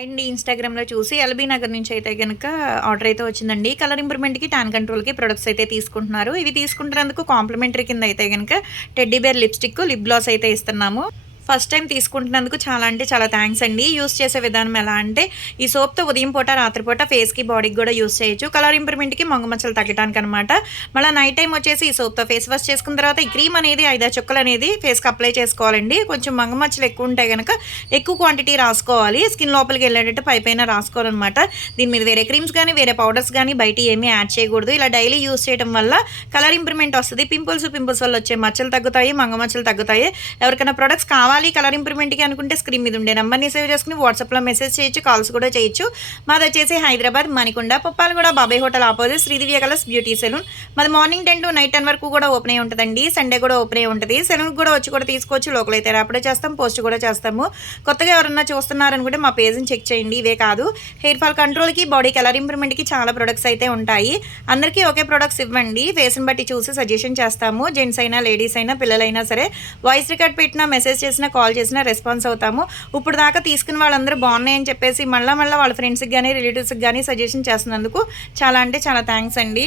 And ఇన్‌స్టాగ్రామ్‌లో చూసి LB Nagar నుంచి అయితే గనక ఆర్డర్ అయితే వచ్చిందండి. కలర్ ఇంప్రూవ్‌మెంట్‌కి, టాన్ కంట్రోల్‌కి ప్రొడక్ట్స్ అయితే తీసుకుంటున్నారు. ఇవి తీసుకుంటున్నందుకు కాంప్లిమెంటరీ కింద అయితే గనక teddy bear lipstick, lip gloss అయితే ఇస్తున్నాము. ఫస్ట్ టైమ్ తీసుకుంటున్నందుకు చాలా అంటే చాలా థాంక్స్ అండి. యూజ్ చేసే విధానం ఎలా అంటే, ఈ సోప్‌తో ఉదయం పూట, రాత్రి పూట ఫేస్‌కి, బాడీకి గూడా యూజ్ చేయొచ్చు. కలర్ ఇంప్రూవ్‌మెంట్‌కి, మొంగు మచ్చలు తగ్గటానికనమాట. మళ్ళా నైట్ టైమ్ వచ్చేసి ఈ సోప్‌తో ఫేస్ వాష్ చేసుకున్న తర్వాత ఈ క్రీమ్ అనేది 5, 6 చుక్కలనేది ఫేస్‌కి అప్లై చేసుకోవాలండి. కొంచెం మొంగు మచ్చలు ఎక్కువుంటే గనక ఎక్కువ క్వాంటిటీ రాసుకోవాలి. స్కిన్ లోపలికెళ్ళేటట్టు పైపైన రాసుకోవాలనమాట. దీని మీద వేరే క్రీమ్స్ గానీ, వేరే పౌడర్స్ గానీ బయటియి ఏమీ యాడ్ చేయకూడదు. ఇలా డైలీ యూజ్ చేయడం వల్ల కలర్ ఇంప్రూవ్‌మెంట్ వస్తది. పింపుల్స్ వల్ల వచ్చే మచ్చలు తగ్గుతాయి, మొంగు మచ్చలు తగ్గుతాయి. ఎవరికైనా ప్రొడక్ట్స్ కావాలి కలర్ ఇంప్రూవ్‌మెంట్‌కి అనుకుంటే స్క్రీన్ మీద ఉండే నంబర్‌ని సేవ్ చేసుకొని వాట్సాప్‌లో మెసేజ్ చేయొచ్చు, కాల్స్ కూడా చేయొచ్చు. మాదొచ్చేసి Hyderabad Manikonda, Puppalaguda Babai hotel opposite Sridivya colours beauty salon. మాది మార్నింగ్ 10 టు నైట్ 10 వరకు కూడా ఓపెన్ అయ్యి ఉంటదండి. సండే కూడా ఓపెన్ అయ్యి ఉంటది. సెలూన్‌కి కూడా వచ్చి కూడా తీసుకోవచ్చు. లోకల్ అయితే ర్యాపిడో చేస్తాం, పోస్ట్ కూడా చేస్తాము. కొత్తగా ఎవరన్నా చూస్తున్నారనుకుంటే మా పేజ్‌ని చెక్ చేయండి. ఇవే కాదు, హెయిర్ ఫాల్ కంట్రోల్‌కి, బాడీ కలర్ ఇంప్రూవ్‌మెంట్‌కి చాలా ప్రొడక్ట్స్ అయితే ఉంటాయి. అందరికీ ఒకే ప్రొడక్ట్స్ ఇవ్వండి. ఫేస్‌ని బట్టి చూసి సజెషన్ చేస్తాము. జెంట్స్ అయినా, లేడీస్ అయినా, పిల్లలైనా సరే వాయిస్ రికార్డ్ పెట్టినా, మెసేజ్ చేసినా, కాల్ చేసినా రెస్పాన్స్ అవుతాము. ఇప్పుడు దాకా తీసుకున్న వాళ్ళందరూ బాగున్నాయని చెప్పేసి మళ్ళా వాళ్ళ ఫ్రెండ్స్‌కి గానీ, రిలేటివ్స్‌కి గానీ సజెషన్ చేస్తున్నందుకు చాలా అంటే చాలా థాంక్స్ అండి.